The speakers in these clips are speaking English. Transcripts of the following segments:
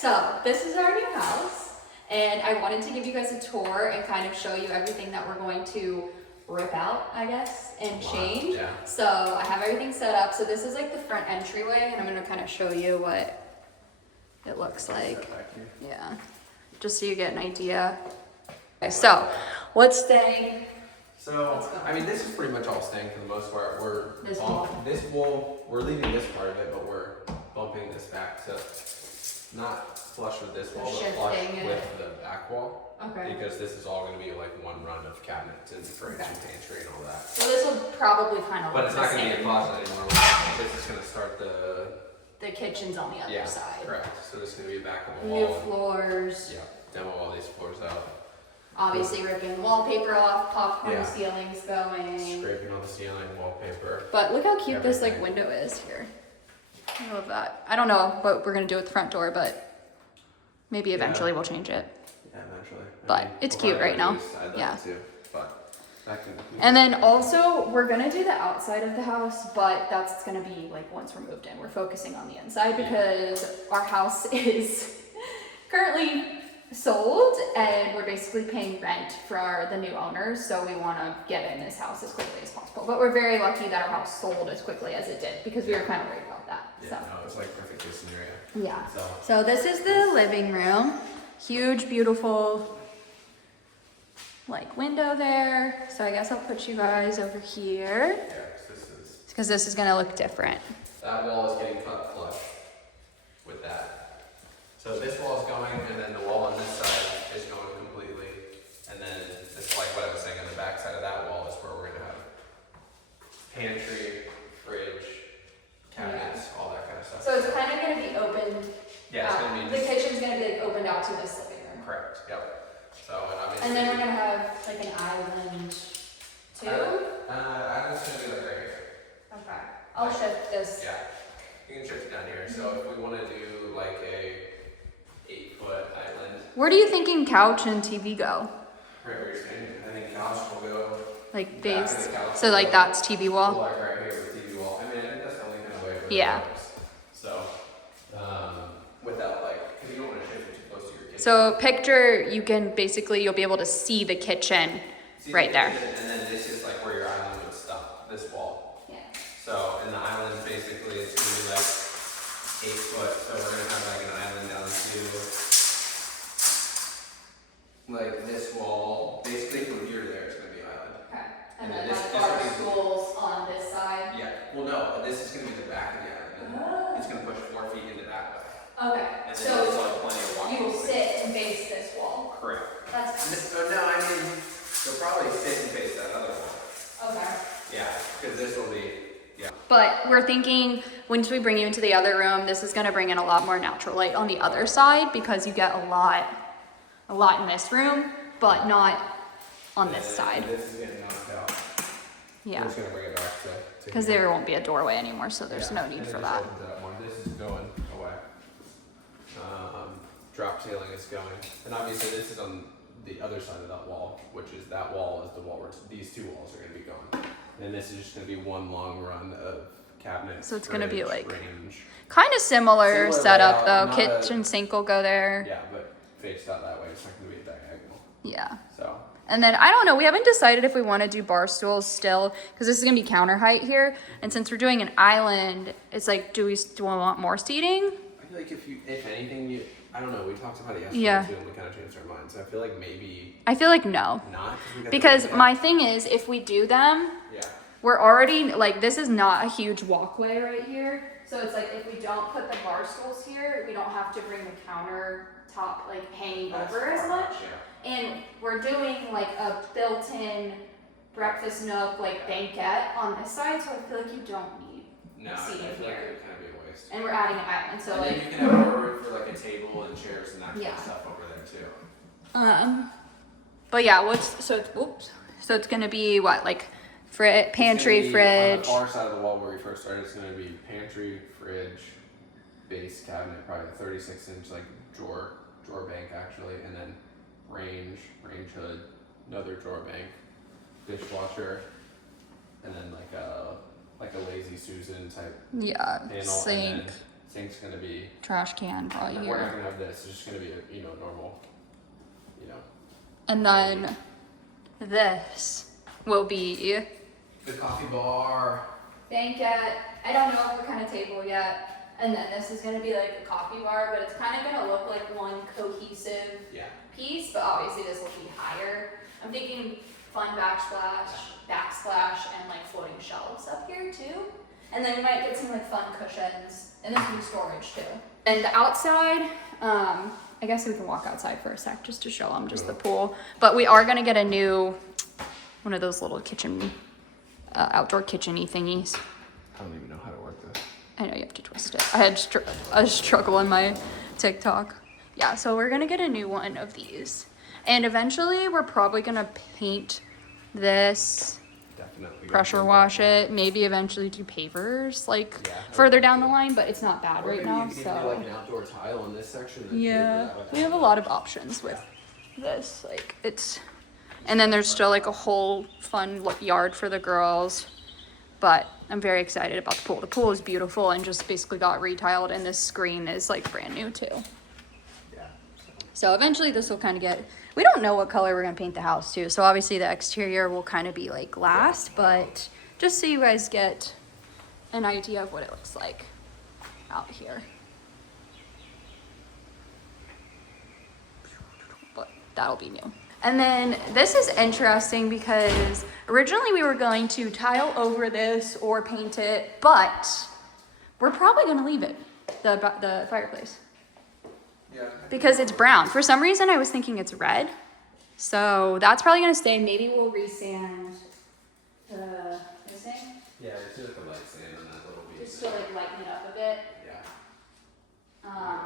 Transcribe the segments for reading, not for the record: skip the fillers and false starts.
So this is our new house, and I wanted to give you guys a tour and kind of show you everything that we're going to rip out, I guess, and change. Yeah. So I have everything set up. So this is like the front entryway, and I'm gonna kind of show you what it looks like. Yeah, just so you get an idea. Okay, so what's staying? So, I mean, this is pretty much all staying for the most part. This wall, we're leaving this part of it, but we're bumping this back to not flush with this wall, but flush with the back wall. Okay. Because this is all going to be like one run of cabinets and fridge and pantry and all that. So this will probably kind of But look it's not the going to be a same. closet anymore. This is going to start The kitchen's on the other side. Correct. So this is going to be back of the New wall. floors. Yeah, demo all these floors out. Obviously ripping wallpaper off, popcorn Yeah. ceilings going. Scraping on the ceiling, wallpaper. But look how cute this like Everything. window is here. I love that. I don't know what we're gonna do with the front door, but maybe eventually we'll change it. Yeah, eventually. But it's cute right now. I'd Yeah. like to, but that can. And then also we're gonna do the outside of the house, but that's gonna be like once we're moved in. We're focusing on the inside because our house is currently sold and we're basically paying rent for the new owners, so we want to get in this house as quickly as possible. But we're very lucky that our house sold as quickly as it did because we were kind of worried about that. Yeah, So no, it's like perfect case scenario. yeah. So So this is the living room. Huge, beautiful like window there. So I guess I'll put you guys over here yeah, 'cause because this is gonna look different. that wall is getting cut flush with that. So this wall is going, and then the wall on this side is going completely, and then it's like what I was saying on the back side of that wall is where we're gonna have pantry, fridge, cabinets, all that kind of stuff. So it's kind of gonna be opened. Yeah, it's gonna be the kitchen's gonna be like opened out to this living room. correct. Yep. So and obviously. And then we're gonna have like an island too. I'm just gonna do like right here. Okay. I'll shift this. Yeah. You can shift it down here. So if we want to do like a 8-foot island. Where do you thinking couch and TV go? Right where you're standing. I think couch will go. Like back of base. the couch So will like go, that's TV wall. like right here with TV wall. I mean, I think that's the only kind of way. Where Yeah. it goes. So, without like, because you don't want to shift it too close to your kitchen. So picture you can basically you'll be able to see the kitchen See right the there. kitchen, and then this is like where your island would stop. This wall. Yeah. So, and the island basically is going to be like 8 foot. So we're going to have like an island down to like this wall. Basically from here to there is going to be an island. Okay. And And then then this- like this bar will be- stools on this side. Yeah. Well, no, this is going to be the back of the island. It's going to push 4 feet into that way. Okay. And then there's So like plenty of walking you will space. sit and face this wall. Correct. That's No, I mean, you'll probably sit and face that other wall. okay. Yeah, because this will be, yeah. But we're thinking once we bring you into the other room, this is gonna bring in a lot more natural light on the other side because you get a lot in this room, but not on this side. This is getting knocked out. Yeah, We're just gonna bring it back to because here. there won't be a doorway anymore, so there's Yeah, no need and it for just that. opens it up more. This is going away. Drop ceiling is going, and obviously this is on the other side of that wall, which is that wall is the wall where these 2 walls are gonna be gone. And this is just gonna be one long run of cabinets. So it's gonna be fridge, like range. Kind of similar Similar setup layout, though. not a- Kitchen sink will go there. Yeah, but faced out that way, it's not gonna be a diagonal. Yeah. So And then I don't know, we haven't decided if we want to do bar stools still because this is going to be counter height here. And since we're doing an island, it's like, do we want more seating? I feel like if anything, I don't know. We talked about it yesterday Yeah. too, and we kind of changed our minds. I feel like maybe I feel like no. not we got Because the- my thing is, if we do them, yeah. we're already, like, this is not a huge walkway right here. So it's like, if we don't put the bar stools here, we don't have to bring the countertop, like, hanging That's over as far, much. Yeah. And we're doing, like, a built-in breakfast nook, like, banquette on this side, so I feel like you don't need No, I seating feel like here. it would kind of be a waste. And we're adding an island, so And like, then you can have more room for like a table and chairs and that kind Yeah. of stuff over there too. but yeah, so it's gonna be what, like, pantry, It's gonna be fridge. On the far side of the wall where we first started, it's going to be pantry, fridge, base cabinet, probably a 36-inch like drawer bank actually, and then range hood, another drawer bank, dishwasher, and then like a lazy Susan type Yeah, panel, sink. and then Sink's gonna be. Trash can probably We're not here. gonna have this. It's just gonna be a normal, And then this will be the coffee bar. banquet. I don't know what kind of table yet. And then this is gonna be like a coffee bar, but it's kind of gonna look like one cohesive piece, but obviously this will be higher. I'm thinking fun backsplash, and like floating shelves up here too. And then we might get some like fun cushions, and this will be storage too. And the outside, I guess we can walk outside for a sec just to show them just the pool. But we are gonna get a new, one of those little kitchen, outdoor kitchen-y thingies. I don't even know how to work this. I know you have to twist it. I had a struggle in my TikTok. Yeah, so we're gonna get a new one of these. And eventually we're probably gonna paint this, Definitely. pressure wash it, maybe eventually do pavers like further down the line, but it's not bad right now, You can so. even do like an outdoor tile in this section. And Yeah, we have a lot of options with this, like it's, and then there's still like a whole fun yard for the girls, but I'm very excited about the pool. The pool is beautiful and just basically got retiled, and this screen is like brand new too. Yeah. So eventually this will kind of get, we don't know what color we're gonna paint the house too, so obviously the exterior will kind of be like glass, but just so you guys get an idea of what it looks like out here. But that'll be new. And then this is interesting because originally we were going to tile over this or paint it, but we're probably gonna leave it, the fireplace. Yeah. Because it's brown. For some reason I was thinking it's red. So that's probably gonna stay. Maybe we'll resand the missing. Yeah, it's just like a light sand on that little piece. Just to like lighten it up a bit. Yeah.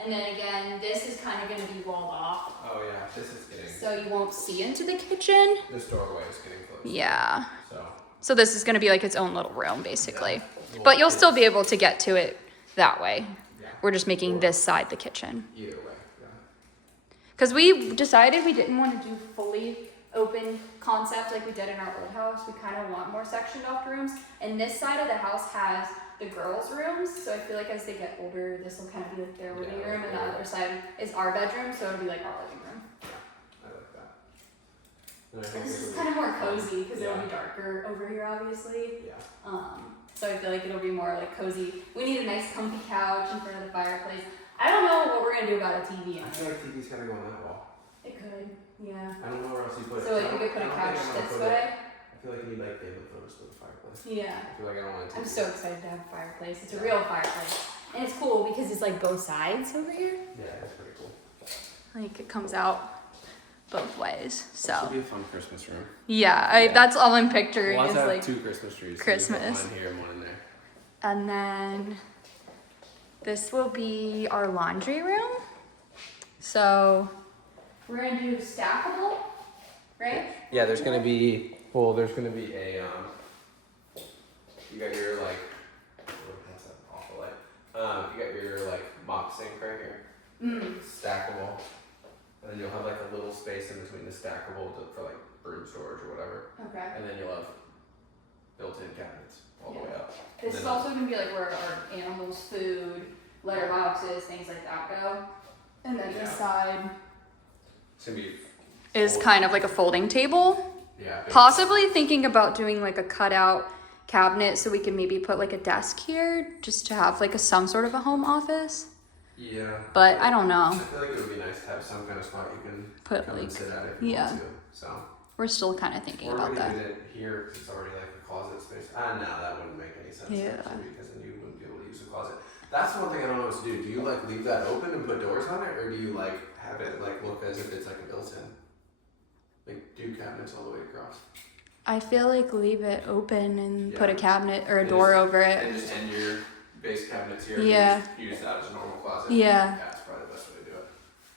And then again, this is kind of gonna be walled off. Oh yeah, this is getting. So you won't see into the kitchen. This doorway is getting closed. Yeah. So. So this is gonna be like its own little room basically. But you'll still be able to get to it that way. Yeah. We're just making this side the kitchen. Either way. Yeah. Because we decided we didn't want to do fully open concept like we did in our old house. We kind of want more sectioned off rooms. And this side of the house has the girls' rooms. So I feel like as they get older, this will kind of be like their living room. And the other side is our bedroom. So it'll be like our living room. I like that. And I think This is it'll kind of be- more cozy because it'll Yeah. be darker over here, obviously. Yeah. So I feel like it'll be more like cozy. We need a nice comfy couch in front of the fireplace. I don't know what we're gonna do about a TV. I feel like TV's gotta go on that wall. It could, yeah. I don't know where else you put it. So like I we don't- could put I a don't couch think I'm gonna this put it- way. I feel like you need like David photos for the fireplace. Yeah. I feel like I don't want to. I'm so excited to have a fireplace. It's a real fireplace. And it's cool because it's like both sides over here. Yeah, that's pretty cool. Like it comes out both ways. Should So be a fun Christmas room. yeah, that's all I'm picturing We'll is have like, 2 Christmas trees. So Christmas. you put one here and one in there. and then this will be our laundry room. So we're gonna do stackable, right? Yeah, there's gonna be. Well, there's gonna be a. You got your like. What's that awful light? You got your like mop sink right here. Stackable. And then you'll have like a little space in between the stackable for like broom storage or whatever. Okay. And then you'll have built-in cabinets all the way up. This is also gonna be like where our animals' food, litter boxes, things like that go. And then this side It's gonna be. is kind of like a folding table. Yeah. Possibly thinking about doing like a cutout cabinet so we can maybe put like a desk here just to have like some sort of a home office. Yeah. But I don't I know. feel like it would be nice to have some kind of spot you can Put, come like, and sit at if you yeah. want to. So. We're still kind of thinking Or about we that. could do it here because it's already like a closet space. No, that wouldn't make any sense Yeah. actually because then you wouldn't be able to use the closet. That's one thing I don't know what to do. Do you like leave that open and put doors on it, or do you like have it like look as if it's like a built-in? Like do cabinets all the way across. I feel like leave it open and put a Yeah. cabinet or a And door just- over it. And just end your base cabinets here. Yeah. And just use that as a normal closet. Yeah. That's probably the best way to do it.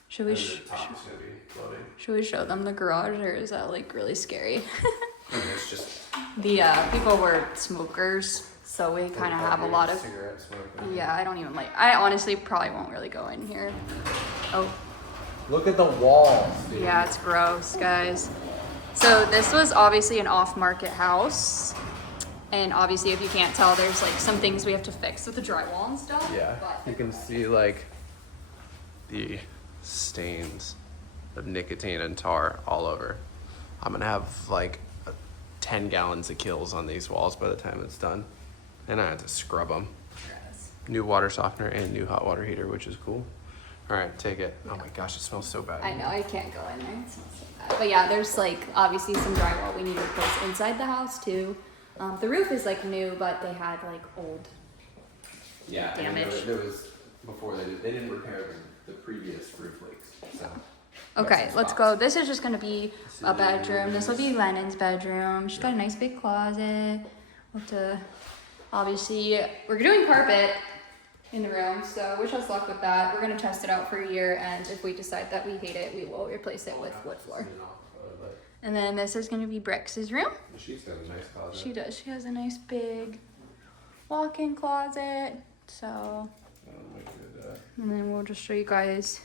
Should we And the top is gonna be floating. should we show them the garage, or is that like really scary? And it's just. The people were smokers, so we kind of have a lot of. cigarette smoke. Yeah, I don't even like. I honestly probably won't really go in here. Oh. Look at the walls, dude. Yeah, it's gross, guys. So this was obviously an off-market house, And obviously, if you can't tell, there's like some things we have to fix with the drywall and stuff. Yeah, But you can see like the stains of nicotine and tar all over. I'm gonna have like 10 gallons of Kills on these walls by the time it's done. And I had to scrub them. yes. New water softener and new hot water heater, which is cool. All right, take it. Oh my gosh, it smells so bad. I know, I can't go in there. It smells so bad. But yeah, there's like obviously some drywall we need to replace inside the house too. The roof is like new, but they had like old. Yeah, damage. There was before they didn't repair the previous roof leaks. So. Okay, let's go. This is just gonna be a bedroom. This will be Lennon's bedroom. She's got a nice big closet. We'll have to, obviously, we're doing carpet in the room, so wish us luck with that. We're gonna test it out for a year, and if we decide that we hate it, we will replace it with wood floor. And then this is gonna be Brex's room. She's got a nice closet. She does. She has a nice big walk-in closet. So, and then we'll just show you guys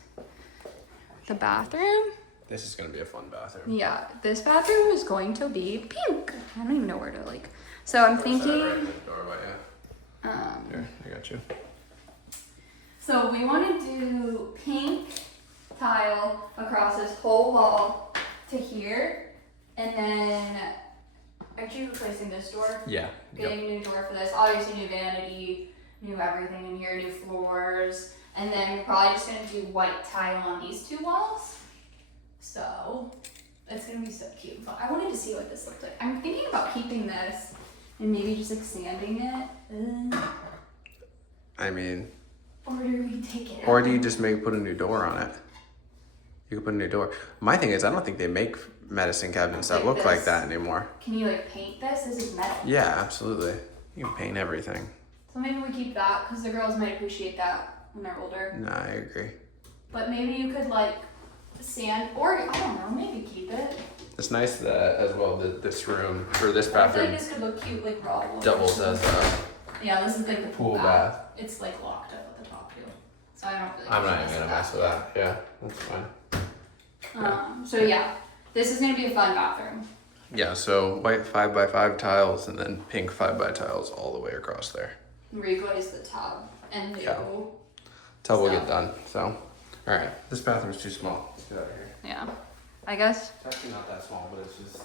the bathroom. This is gonna be a fun bathroom. Yeah, this bathroom is going to be pink. I don't even know where to like. So I'm thinking. Right in the doorway, yeah. Here, I got you. So we want to do pink tile across this whole wall to here, and then actually replacing this door. Yeah. Getting a new door for this. Obviously, new vanity, new everything in here, new floors, and then we're probably just gonna do white tile on these two walls. So it's gonna be so cute. But I wanted to see what this looked like. I'm thinking about keeping this and maybe just like sanding it. I mean. Or do we take it out? Or do you just put a new door on it? You could put a new door. My thing is, I don't think they make medicine cabinets that Like look like this. that anymore. Can you like paint this? This is metal. Yeah, absolutely. You can paint everything. So maybe we keep that because the girls might appreciate that when they're older. No, I agree. But maybe you could like sand, or I don't know, maybe keep it. It's nice that as well that this room or this I feel bathroom like this could look cute, like raw wood. doubles as a. Yeah, this is like the Pool bath. It's like locked up at the top too, so I don't really. I'm not even gonna mess with that. Yeah, that's fine. So yeah, this is gonna be a fun bathroom. Yeah, so white 5x5 tiles and then pink 5x tiles all the way across there. Reglaze the tub and new. Yeah. Tub will get Stuff. done. So, all right, this bathroom's too small. Let's get out of here. Yeah, I guess. It's actually not that small, but it's just the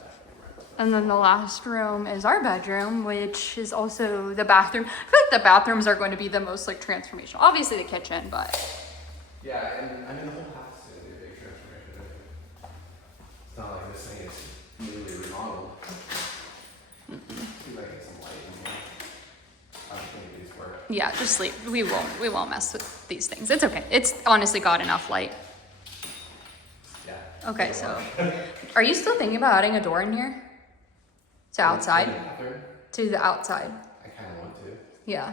bathroom right. And then the last room is our bedroom, which is also the bathroom. I feel like the bathrooms are going to be the most like transformational. Obviously the kitchen, but Yeah, and I mean the whole house is gonna be a big transformation. It's not like this thing is newly remodeled. See if I get some light in here. I don't think these work. yeah, just sleep. We won't mess with these things. It's okay. It's honestly got enough light. Yeah. Okay, so are you still thinking about adding a door in here? To outside? In the bathroom, To the outside. I kind of want to, Yeah.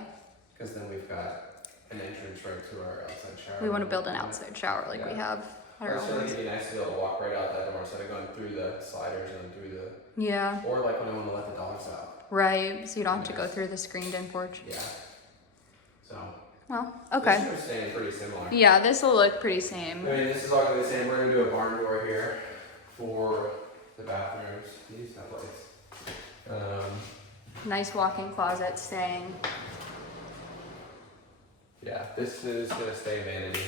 because then we've got an entrance right to our outside shower. We want to build an outside shower like we Yeah. have I at our just feel like own. it'd be nice to be able to walk right out that door instead of going through the sliders and through the, Yeah. or like when I want to let the dogs out. Right. So you don't have to go through the screened-in porch. Yeah. So. Well, okay. These are staying pretty similar. Yeah, this will look pretty I same. mean, this is all gonna be the same. We're gonna do a barn door here for the bathrooms. These have lights. Nice walk-in closet staying. Yeah, this is gonna stay vanity.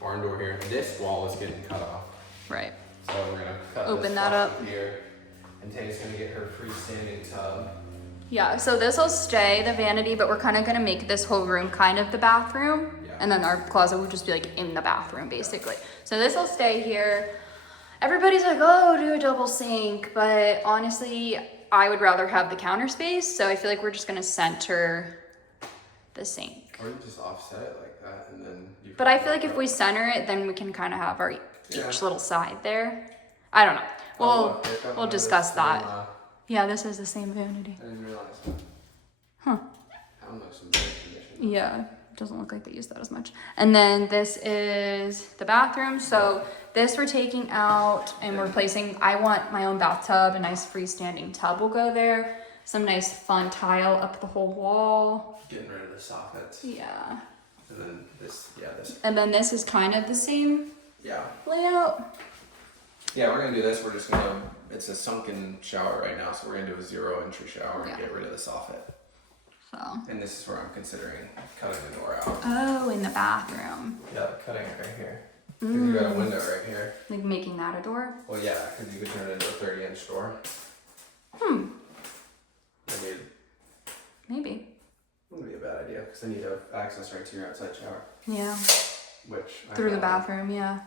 Barn door here. This wall is getting cut off, Right. so we're gonna cut Open this that off up. here. And Tate's gonna get her freestanding tub. Yeah, so this will stay the vanity, but we're kind of gonna make this whole room kind of the bathroom. Yeah. And then our closet will just be like in the bathroom basically. So this will stay here. Everybody's like, oh, do a double sink. But honestly, I would rather have the counter space. So I feel like we're just gonna center the sink. Or you just offset it like that and then you. But I feel like if we center it, then we can kind of have our Yeah. each little side there. I don't know. We'll discuss that. Yeah, this is the same vanity. I didn't realize. Huh. I don't know, some air conditioning. Yeah, doesn't look like they use that as much. And then this is the bathroom. So this we're taking out and we're replacing, I want my own bathtub, a nice freestanding tub will go there. Some nice fun tile up the whole wall. Getting rid of the soffits. Yeah. And then this, yeah, this. And then this is kind of the same Yeah. layout. Yeah, we're gonna do this. We're just gonna it's a sunken shower right now, so we're gonna do a 0 entry shower and Yeah. get rid of the soffit. So. And this is where I'm considering cutting the door out. Oh, in the bathroom. Yeah, cutting it right here. Because you got a window right here. Like making that a door? Well, yeah, because you could turn it into a 30-inch door. Maybe. Wouldn't be a bad idea, because then you'd have access right to your outside shower. Yeah. Which I Through the have. bathroom, yeah.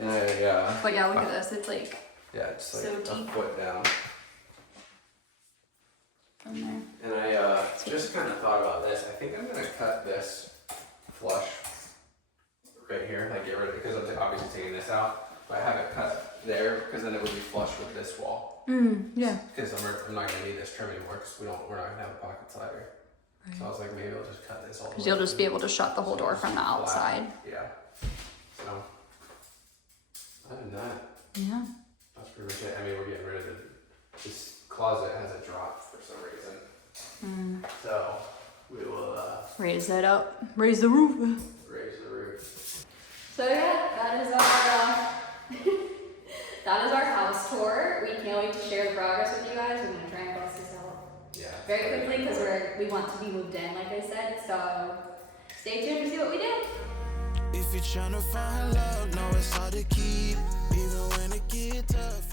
Yeah. But yeah, look at this. It's like Yeah, it's like so a deep. foot down. from there. And I just kind of thought about this. I think I'm gonna cut this flush right here, like get rid of it, because I'm obviously taking this out. But I have it cut there because then it would be flush with this wall. Yeah. Because I'm not gonna need this trim anymore because we're not gonna have a pocket slider. So I was like, maybe I'll just cut this all. Because you'll just be able to shut the whole door from the outside. Yeah. So other than that, Yeah. that's pretty much it. I mean, we're getting rid of this closet has a drop for some reason. So we will Raise it up. Raise the roof. raise the roof. So yeah, that is our that is our house tour. We can't wait to share the progress with you guys. We're gonna try and bust this out Yeah. very quickly because we want to be moved in, like I said. So stay tuned to see what we do. If you're trying to find love, know it's hard to keep, even when it gets tough.